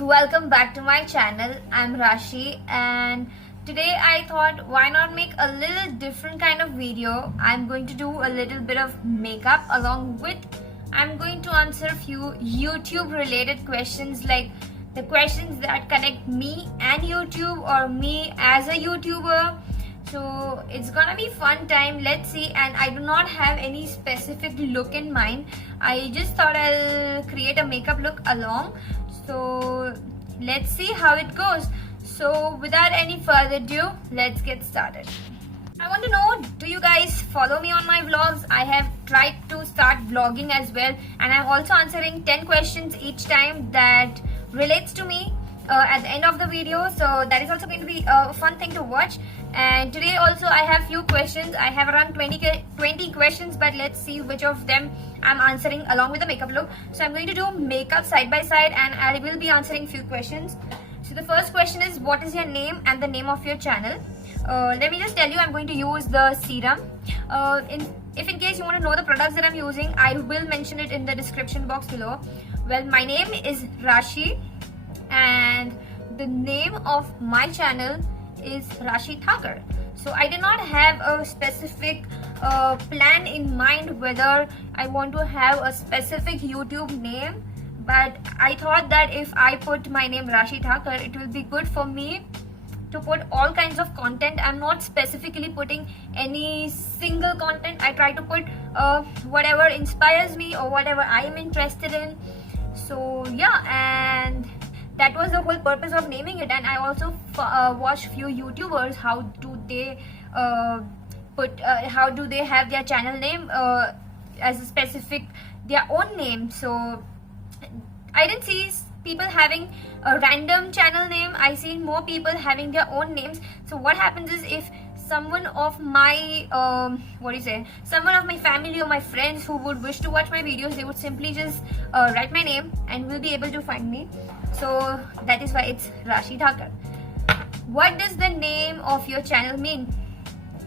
welcome back to my channel. I'm Rashi and today I thought why not make a little different kind of video. I'm going to do a little bit of makeup along with I'm going to answer a few YouTube related questions, like the questions that connect me and YouTube or me as a YouTuber. So it's gonna be fun time. Let's see. And I do not have any specific look in mind. I just thought I'll create a makeup look along. So let's see how it goes. So without any further ado, let's get started. I want to know, do you guys follow me on my vlogs? I have tried to start vlogging as well, and I'm also answering 10 questions each time that relates to me at the end of the video. So that is also going to be a fun thing to watch. And today also I have few questions. I have around 20 questions, but let's see which of them I'm answering along with the makeup look. So I'm going to do makeup side by side and I will be answering few questions. So the first question is, what is your name and the name of your channel? Let me just tell you, I'm going to use the serum. If in case you want to know the products that I'm using, I will mention it in the description box below. Well, my name is Rashi and the name of my channel is Rashi Thakur. So I did not have a specific plan in mind whether I want to have a specific YouTube name, but I thought that if I put my name Rashi Thakur, it will be good for me to put all kinds of content. I'm not specifically putting any single content. I try to put whatever inspires me or whatever I am interested in. So yeah, and that was the whole purpose of naming it. And I also watched few YouTubers, how do they have their channel name as a specific their own name. So I didn't see people having a random channel name. I see more people having their own names. So what happens is, if someone of my someone of my family or my friends who would wish to watch my videos, they would simply just write my name and will be able to find me. So that is why it's Rashi Thakur. What does the name of your channel mean?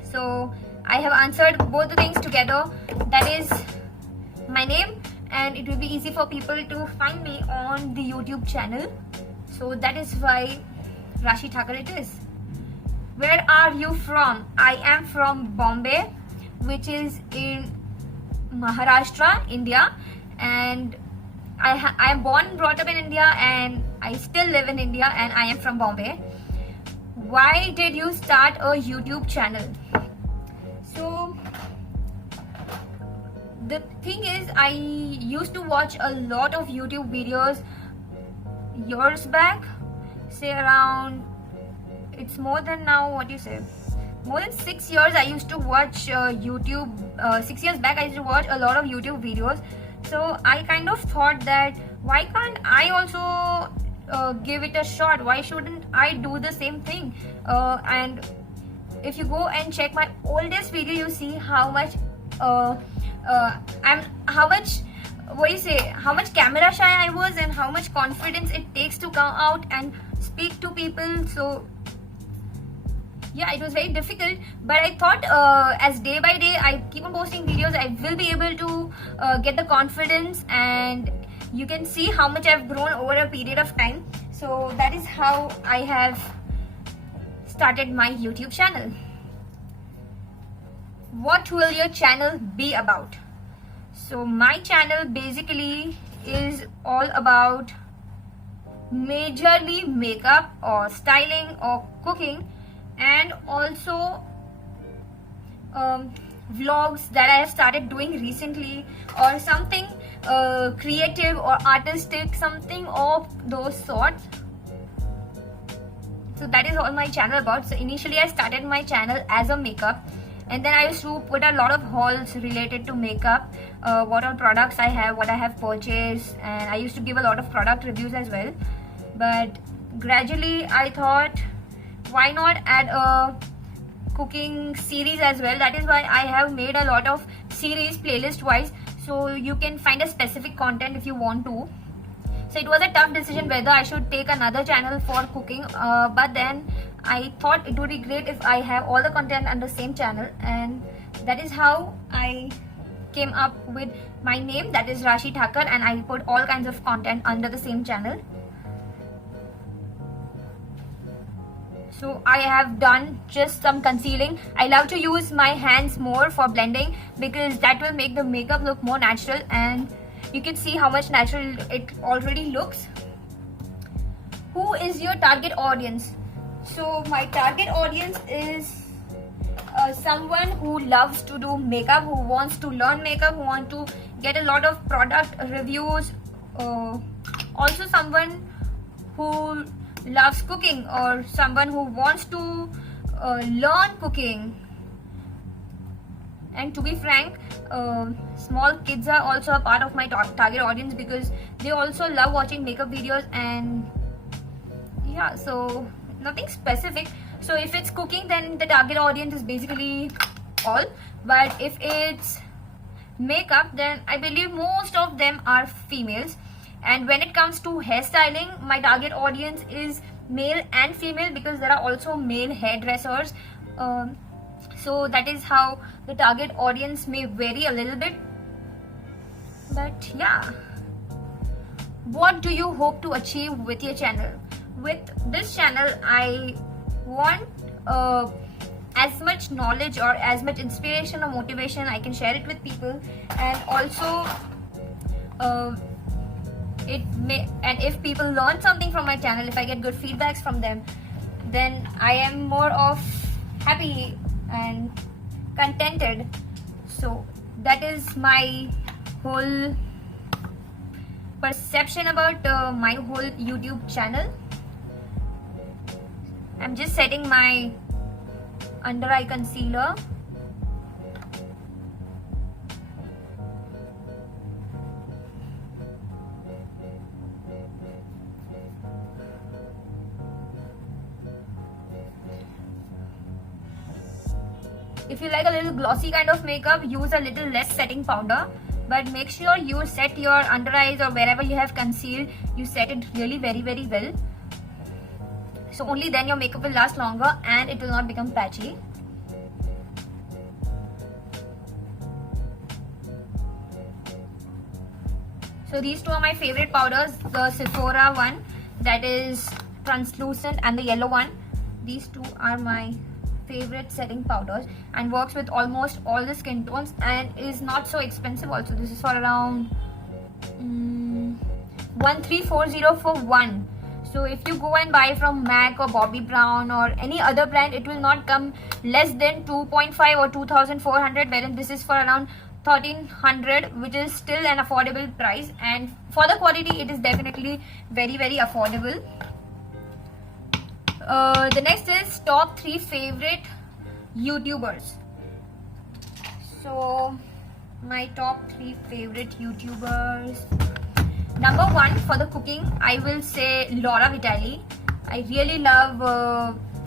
So I have answered both the things together. That is my name, and it will be easy for people to find me on the YouTube channel. So that is why Rashi Thakur it is. Where are you from? I am from Bombay, which is in Maharashtra, India, and I am born and brought up in India, and I still live in India, and I am from Bombay. Why did you start a YouTube channel? So the thing is, I used to watch a lot of YouTube videos years back, say around, it's more than now, more than 6 years I used to watch YouTube. 6 years back I used to watch a lot of YouTube videos. So I kind of thought that why can't I also give it a shot? Why shouldn't I do the same thing? And if you go and check my oldest video, you see how much how much camera shy I was, and how much confidence it takes to come out and speak to people. So yeah, it was very difficult, but I thought as day by day I keep on posting videos, I will be able to get the confidence, and you can see how much I've grown over a period of time. So that is how I have started my YouTube channel. What will your channel be about? So my channel basically is all about majorly makeup or styling or cooking, and also vlogs that I have started doing recently, or something creative or artistic, something of those sorts. So that is all my channel about. So initially I started my channel as a makeup, and then I used to put a lot of hauls related to makeup, what all products I have, what I have purchased, and I used to give a lot of product reviews as well. But gradually I thought, why not add a cooking series as well? That is why I have made a lot of series playlist wise, so you can find a specific content if you want to. So it was a tough decision whether I should take another channel for cooking, but then I thought it would be great if I have all the content on the same channel, and that is how I came up with my name, that is Rashi Thakur, and I put all kinds of content under the same channel. So I have done just some concealing. I love to use my hands more for blending because that will make the makeup look more natural, and you can see how much natural it already looks. Who is your target audience? So my target audience is someone who loves to do makeup, who wants to learn makeup, who want to get a lot of product reviews. Also someone who loves cooking, or someone who wants to learn cooking. And to be frank, small kids are also a part of my target audience because they also love watching makeup videos. And yeah, so nothing specific. So if it's cooking, then the target audience is basically all. But if it's makeup, then I believe most of them are females. And when it comes to hairstyling, my target audience is male and female because there are also male hairdressers. So that is how the target audience may vary a little bit. But yeah, what do you hope to achieve with your channel? With this channel, I want as much knowledge or as much inspiration or motivation. I can share it with people, and also if people learn something from my channel, if I get good feedbacks from them, then I am more of happy and contented. So that is my whole perception about my whole YouTube channel. I'm just setting my under eye concealer. If you like a little glossy kind of makeup, use a little less setting powder, but make sure you set your under eyes or wherever you have concealed, you set it really very well. So only then your makeup will last longer and it will not become patchy. So these two are my favorite powders, the Sephora one that is translucent and the yellow one. These two are my favorite setting powders and works with almost all the skin tones and is not so expensive also. This is for around 1340 for one. So if you go and buy from MAC or Bobbi Brown or any other brand, it will not come less than 2.5 or 2400, wherein this is for around 1300, which is still an affordable price, and for the quality it is definitely very affordable. The next is top 3 favorite YouTubers. So my top 3 favorite YouTubers. Number 1 for the cooking, I will say Laura Vitale. I really love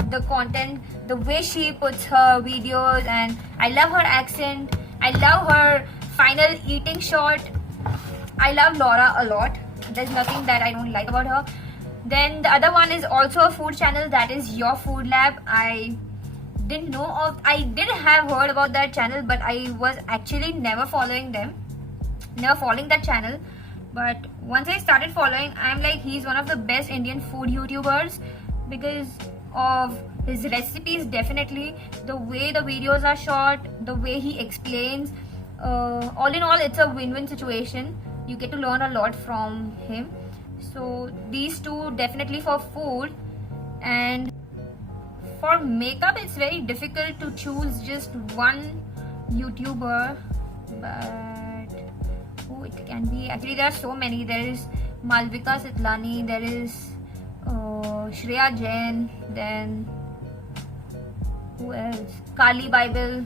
the content, the way she puts her videos, and I love her accent. I love her final eating shot. I love Laura a lot. There's nothing that I don't like about her. Then the other one is also a food channel, that is Your Food Lab. I did have heard about that channel, but I was actually never following that channel. But once I started following, I'm like, he's one of the best Indian food YouTubers because of his recipes, definitely, the way the videos are shot, the way he explains. All in all, it's a win-win situation. You get to learn a lot from him. So these two definitely for food. And for makeup, it's very difficult to choose just one YouTuber, but who it can be? Actually, there are so many. There is Malvika Sitlani, there is Shreya Jain, then who else? Kali Bible.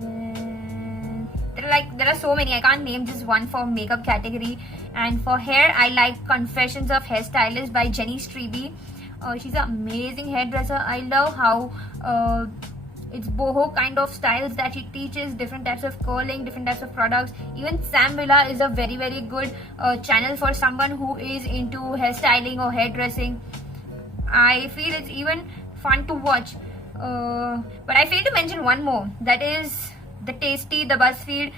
Then there are so many. I can't name just one for makeup category. And for hair, I like Confessions of Hairstylist by Jenny Strebe. She's an amazing hairdresser. I love how it's boho kind of styles that she teaches, different types of curling, different types of products. Even Sam Villa is a very good channel for someone who is into hairstyling or hairdressing. I feel it's even fun to watch. But I failed to mention one more, that is the Tasty, the BuzzFeed.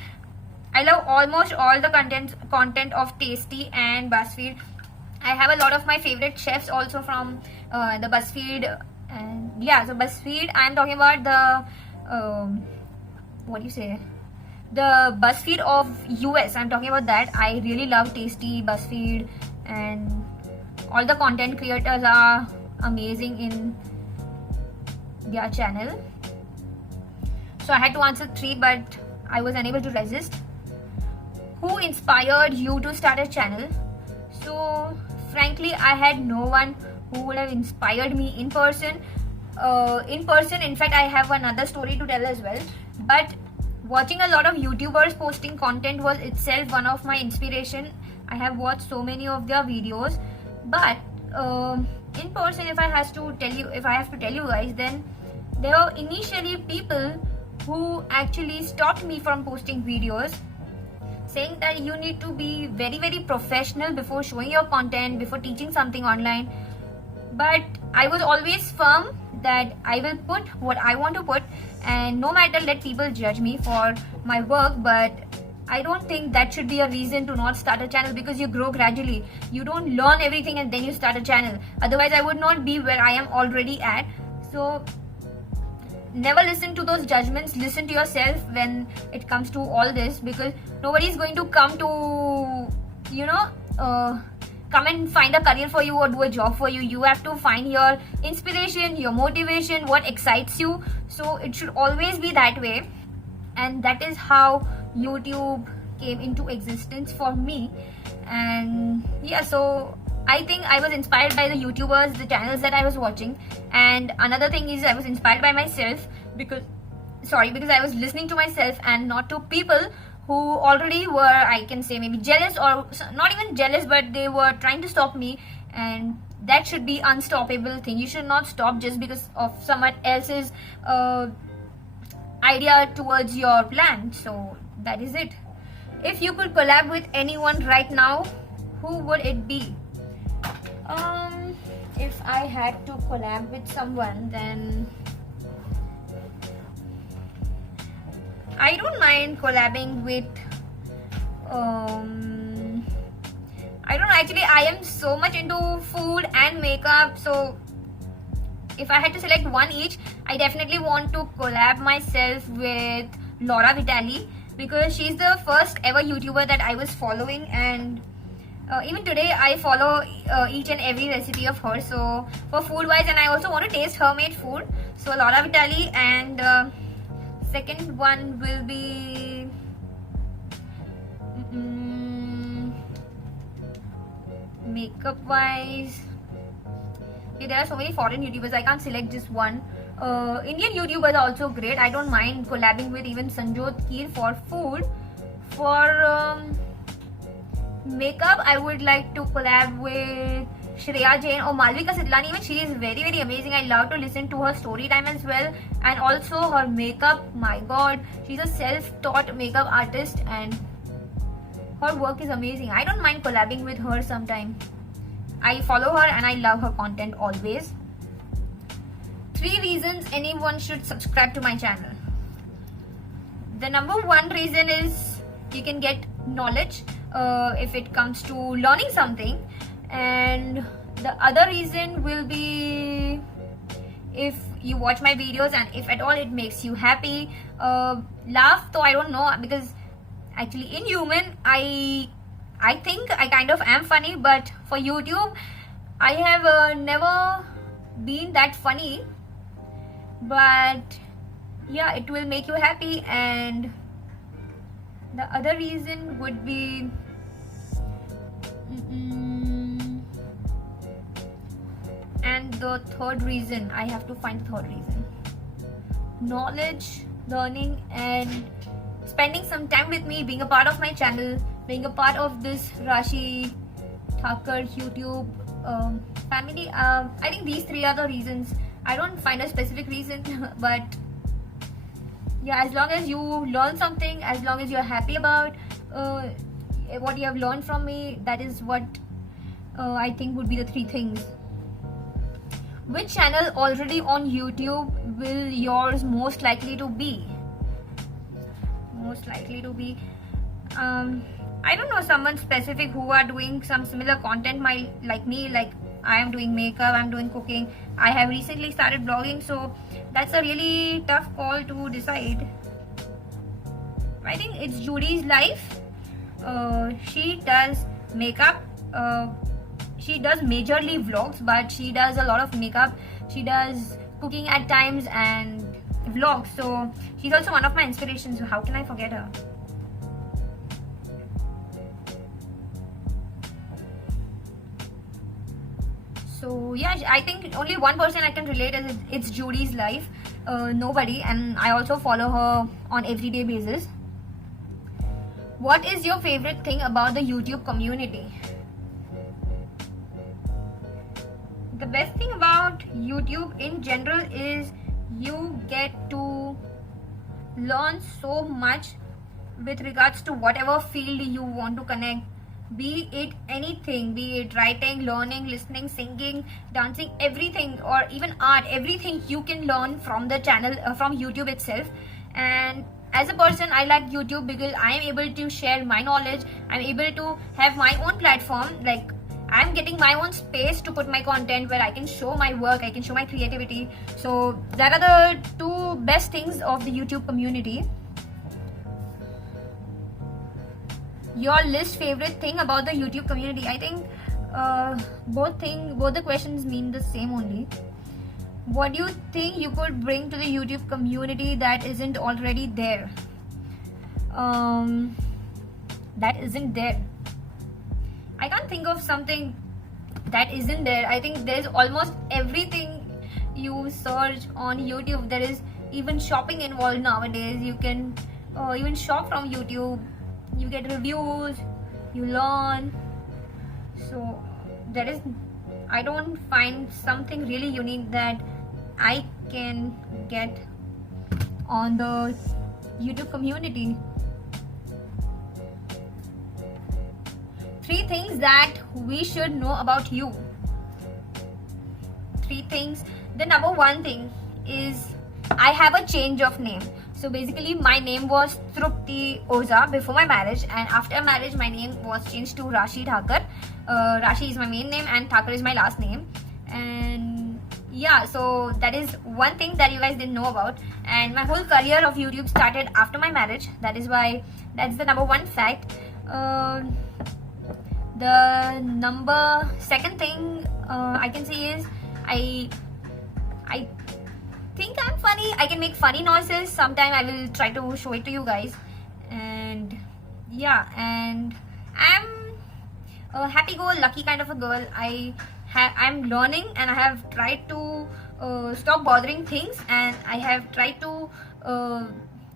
I love almost all the content of Tasty and BuzzFeed. I have a lot of my favorite chefs also from the BuzzFeed And yeah, so BuzzFeed, I'm talking about the what do you say, the BuzzFeed of US. I'm talking about that. I really love Tasty, BuzzFeed, and all the content creators are amazing in their channel. So I had to answer 3, but I was unable to resist. Who inspired you to start a channel? So frankly, I had no one who would have inspired me in person. In fact, I have another story to tell as well. But watching a lot of YouTubers posting content was itself one of my inspiration. I have watched so many of their videos. But in person, if I have to tell you guys, then there were initially people who actually stopped me from posting videos, saying that you need to be very, very professional before showing your content, before teaching something online. But I was always firm that I will put what I want to put, and no matter, let people judge me for my work. But I don't think that should be a reason to not start a channel, because you grow gradually. You don't learn everything and then you start a channel. Otherwise, I would not be where I am already at. So never listen to those judgments. Listen to yourself when it comes to all this, because nobody is going to come to come and find a career for you or do a job for you. You have to find your inspiration, your motivation, what excites you. So it should always be that way, and that is how YouTube came into existence for me. And yeah, so I think I was inspired by the YouTubers, the channels that I was watching. And another thing is I was inspired by myself, because I was listening to myself and not to people who already were, I can say, maybe jealous, or not even jealous, but they were trying to stop me. And that should be unstoppable thing. You should not stop just because of someone else's idea towards your plan. So that is it. If you could collab with anyone right now, who would it be? If I had to collab with someone, then I don't mind collabing with I don't know, actually I am so much into food and makeup, so if I had to select one each, I definitely want to collab myself with Laura Vitale, because she's the first ever YouTuber that I was following, and even today I follow each and every recipe of hers. So for food wise, and I also want to taste her made food. So Laura Vitale, and second one will be makeup wise. Okay, there are so many foreign YouTubers, I can't select just one. Indian YouTubers are also great. I don't mind collabing with even Sanjot Keer for food. For makeup, I would like to collab with Shreya Jain or Malvika Sitlani. Even she is very, very amazing. I love to listen to her story time as well, and also her makeup. My god, she's a self-taught makeup artist and her work is amazing. I don't mind collabing with her sometime. I follow her and I love her content always. 3 reasons anyone should subscribe to my channel. The number 1 reason is you can get knowledge if it comes to learning something, and the other reason will be if you watch my videos and if at all it makes you happy. Laugh though, I don't know, because actually in human I think I kind of am funny, but for YouTube I have never been that funny. But yeah, it will make you happy. And the other reason would be and the third reason, I have to find the third reason: knowledge, learning, and spending some time with me, being a part of my channel, being a part of this Rashi Thakur YouTube family. I think these 3 are the reasons. I don't find a specific reason, but yeah, as long as you learn something, as long as you're happy about what you have learned from me, that is what I think would be the 3 things. Which channel already on YouTube will yours most likely to be? Most likely to be, I don't know, someone specific who are doing some similar content like me, like I am doing makeup, I'm doing cooking. I have recently started vlogging, so that's a really tough call to decide. I think it's Judy's life. She does makeup. She does majorly vlogs, but she does a lot of makeup. She does cooking at times and vlogs. So she's also one of my inspirations. How can I forget her? So yeah, I think only one person I can relate is it's Judy's life. Nobody, and I also follow her on everyday basis. What is your favorite thing about the YouTube community? The best thing about YouTube in general is you get to learn so much with regards to whatever field you want to connect. Be it anything, be it writing, learning, listening, singing, dancing, everything, or even art, everything you can learn from the channel, from YouTube itself. And as a person, I like YouTube because I am able to share my knowledge. I'm able to have my own platform. Like, I'm getting my own space to put my content where I can show my work, I can show my creativity. So that are the two best things of the YouTube community. Your least favorite thing about the YouTube community? I think both the questions mean the same only. What do you think you could bring to the YouTube community that isn't already there? That isn't there. I can't think of something that isn't there. I think there's almost everything you search on YouTube. There is even shopping involved nowadays. You can even shop from YouTube. You get reviews, you learn. So I don't find something really unique that I can get on the YouTube community. 3 things that we should know about you. 3 things. The number 1 thing is I have a change of name. So basically my name was Trupti Oza before my marriage, and after marriage my name was changed to Rashi Thakur. Rashi is my main name and Thakur is my last name. And yeah, so that is one thing that you guys didn't know about. And my whole career of YouTube started after my marriage. That's the number 1 fact. The number 2nd thing I can say is I think I'm funny. I can make funny noises. Sometime I will try to show it to you guys. And yeah, and I'm a happy-go-lucky kind of a girl. I'm learning, and I have tried to stop bothering things, and I have tried to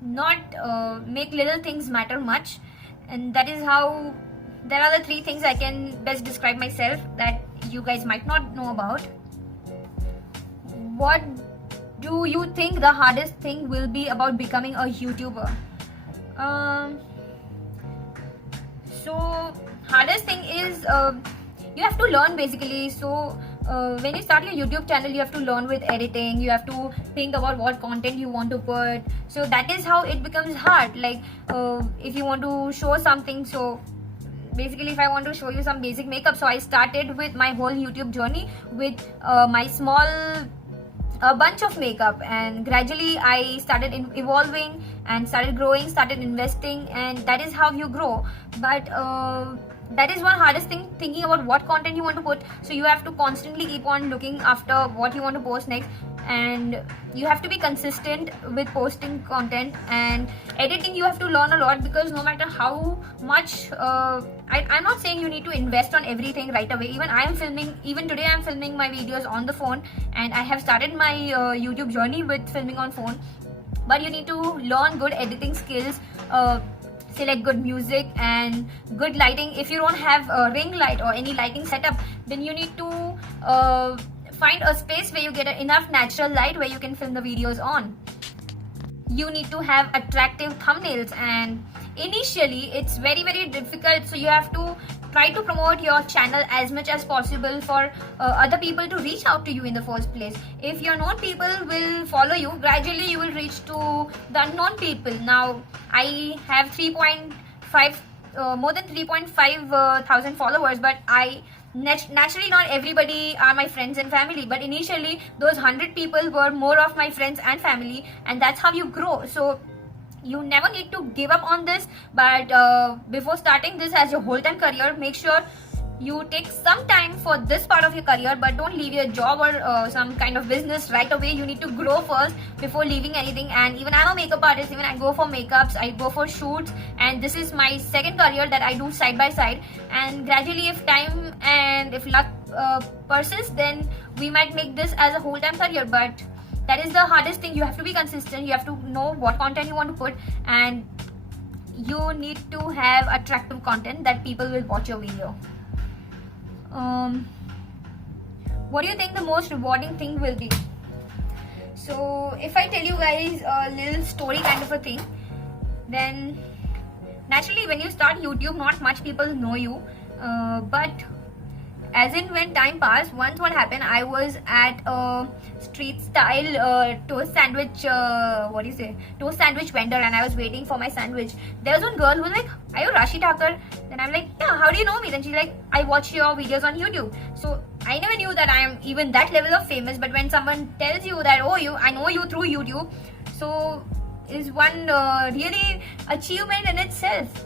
not make little things matter much. And that is how there are the 3 things I can best describe myself that you guys might not know about. What do you think the hardest thing will be about becoming a YouTuber? So hardest thing is you have to learn basically. So when you start your YouTube channel, you have to learn with editing. You have to think about what content you want to put. So that is how it becomes hard. Like if you want to show something, so basically if I want to show you some basic makeup, so I started with my whole YouTube journey with my small a bunch of makeup, and gradually I started evolving and started growing, started investing, and that is how you grow. But that is one hardest thing, thinking about what content you want to put. So you have to constantly keep on looking after what you want to post next, and you have to be consistent with posting content. And editing, you have to learn a lot, because no matter how much I'm not saying you need to invest on everything right away. Even today I'm filming my videos on the phone, and I have started my YouTube journey with filming on phone. But you need to learn good editing skills, select good music and good lighting. If you don't have a ring light or any lighting setup, then you need to find a space where you get enough natural light where you can film the videos on. You need to have attractive thumbnails, and initially it's very difficult, so you have to try to promote your channel as much as possible for other people to reach out to you in the first place. If your known people will follow you, gradually you will reach to the unknown people. Now I have more than 3.5 thousand followers, but I naturally not everybody are my friends and family, but initially those 100 people were more of my friends and family, and that's how you grow. So you never need to give up on this, but before starting this as your whole-time career, make sure you take some time for this part of your career, but don't leave your job or some kind of business right away. You need to grow first before leaving anything. And even I'm a makeup artist, even I go for makeups, I go for shoots, and this is my second career that I do side by side. And gradually, if time and if luck persists, then we might make this as a whole-time career. But that is the hardest thing. You have to be consistent, you have to know what content you want to put, and you need to have attractive content that people will watch your video. What do you think the most rewarding thing will be? So if I tell you guys a little story kind of a thing, then naturally when you start YouTube, not much people know you, but as in when time passed, once what happened, I was at a street style toast sandwich toast sandwich vendor, and I was waiting for my sandwich. There was one girl who was like, "Are you Rashi Thakur?" Then I'm like, "Yeah, how do you know me?" Then she's like, "I watch your videos on YouTube." So I never knew that I am even that level of famous, but when someone tells you that, "Oh, I know you through YouTube," so is one really achievement in itself.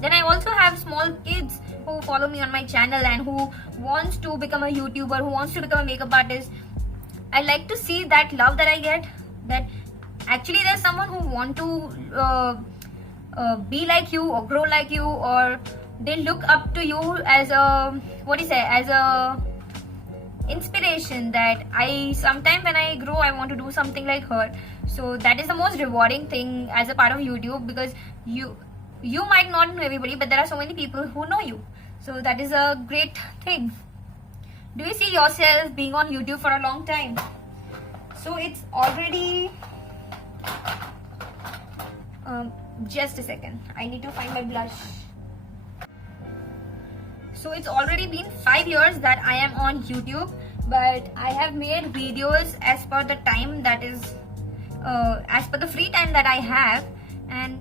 Then I also have small kids who follow me on my channel and who wants to become a YouTuber, who wants to become a makeup artist. I like to see that love that I get, that actually there's someone who want to be like you or grow like you, or they look up to you as a as a inspiration, that I sometime when I grow I want to do something like her. So that is the most rewarding thing as a part of YouTube, because you might not know everybody, but there are so many people who know you. So that is a great thing. Do you see yourself being on YouTube for a long time? So it's already just a second, I need to find my blush. So it's already been 5 years that I am on YouTube, but I have made videos as per the time that is as per the free time that I have, and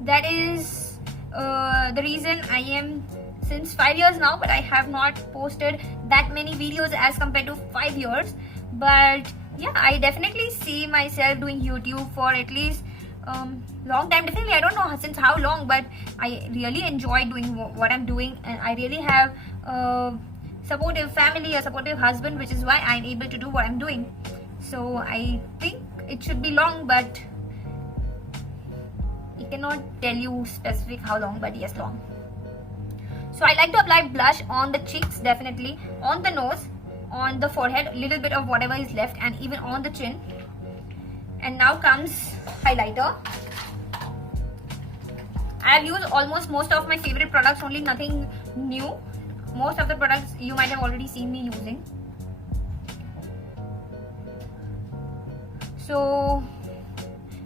that is the reason I am since 5 years now, but I have not posted that many videos as compared to 5 years. But yeah, I definitely see myself doing YouTube for at least long time. Definitely, I don't know since how long, but I really enjoy doing what I'm doing, and I really have a supportive family, a supportive husband, which is why I'm able to do what I'm doing. So I think it should be long, but I cannot tell you specific how long, but yes, long. So I like to apply blush on the cheeks, definitely, on the nose, on the forehead, a little bit of whatever is left, and even on the chin. And now comes highlighter. I have used almost most of my favorite products, only nothing new. Most of the products you might have already seen me using. So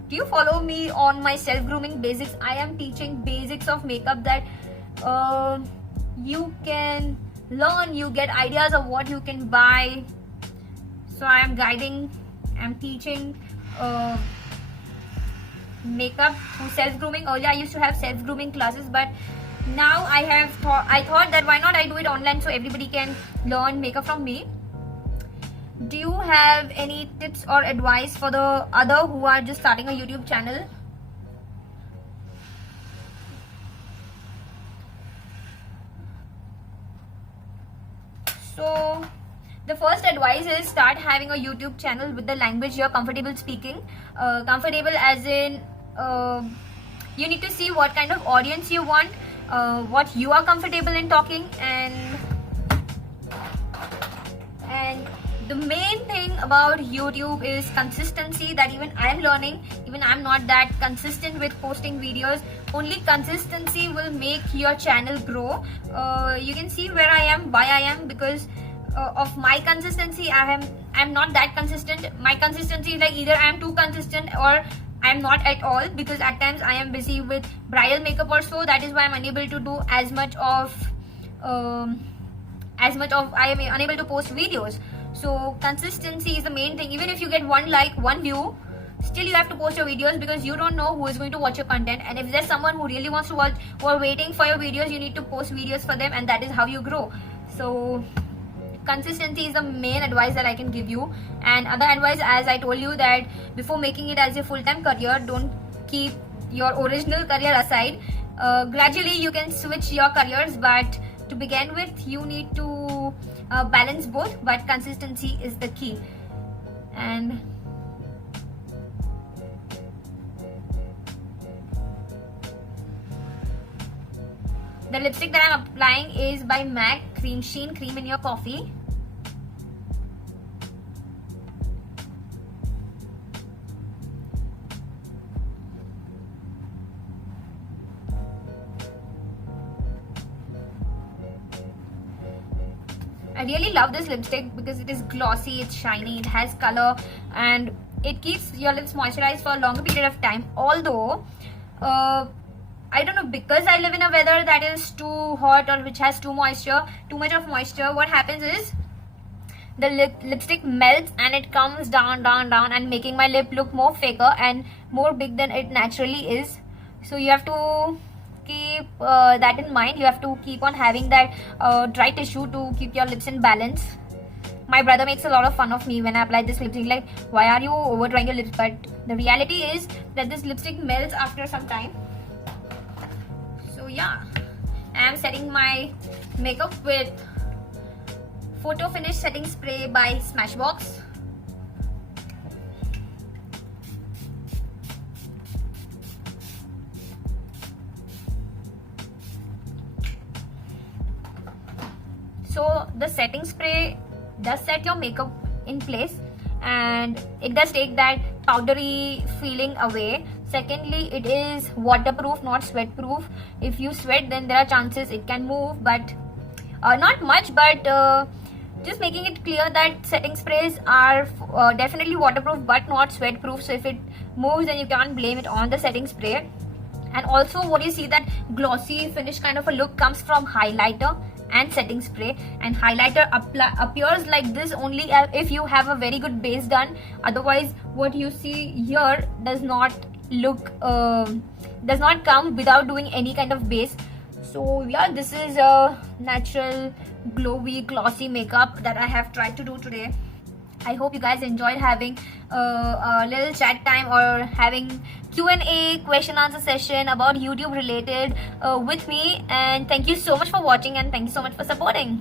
do you follow me on my self-grooming basics? I am teaching basics of makeup that you can learn, you get ideas of what you can buy. So I am guiding, I'm teaching makeup through self-grooming. Earlier I used to have self-grooming classes, but now I thought that why not I do it online so everybody can learn makeup from me. Do you have any tips or advice for the other who are just starting a YouTube channel? So the first advice is start having a YouTube channel with the language you're comfortable speaking. Comfortable as in you need to see what kind of audience you want, what you are comfortable in talking, and the main thing about YouTube is consistency, that even I'm learning. Even I'm not that consistent with posting videos. Only consistency will make your channel grow. You can see where I am, why I am, because of my consistency. I'm not that consistent. My consistency is like either I'm too consistent or I'm not at all, because at times I am busy with bridal makeup or so. That is why I'm unable to do as much of I am unable to post videos. So consistency is the main thing. Even if you get one like, one view, still you have to post your videos because you don't know who is going to watch your content. And if there's someone who really wants to watch or waiting for your videos, you need to post videos for them, and that is how you grow. So consistency is the main advice that I can give you. And other advice, as I told you, that before making it as your full-time career, don't keep your original career aside. Gradually you can switch your careers, but to begin with you need to balance both, but consistency is the key. And the lipstick that I'm applying is by MAC Cream Sheen Cream in Your Coffee. I really love this lipstick because it is glossy, it's shiny, it has color, and it keeps your lips moisturized for a longer period of time. Although I don't know, because I live in a weather that is too hot or which has too much of moisture, what happens is the lipstick melts and it comes down and making my lip look more faker and more big than it naturally is. So you have to keep that in mind. You have to keep on having that dry tissue to keep your lips in balance. My brother makes a lot of fun of me when I apply this lipstick, like, why are you over drying your lips? But the reality is that this lipstick melts after some time. So yeah, I am setting my makeup with Photo Finish Setting Spray by Smashbox. So the setting spray does set your makeup in place, and it does take that powdery feeling away. Secondly, it is waterproof, not sweat proof. If you sweat, then there are chances it can move, but not much. But just making it clear that setting sprays are definitely waterproof but not sweat proof. So if it moves, then you can't blame it on the setting spray. And also what you see, that glossy finish kind of a look comes from highlighter and setting spray. And highlighter appears like this only if you have a very good base done. Otherwise what you see here does not come without doing any kind of base. So yeah, this is a natural glowy glossy makeup that I have tried to do today. I hope you guys enjoyed having a little chat time or having Q&A question answer session about YouTube related with me. And thank you so much for watching, and thank you so much for supporting.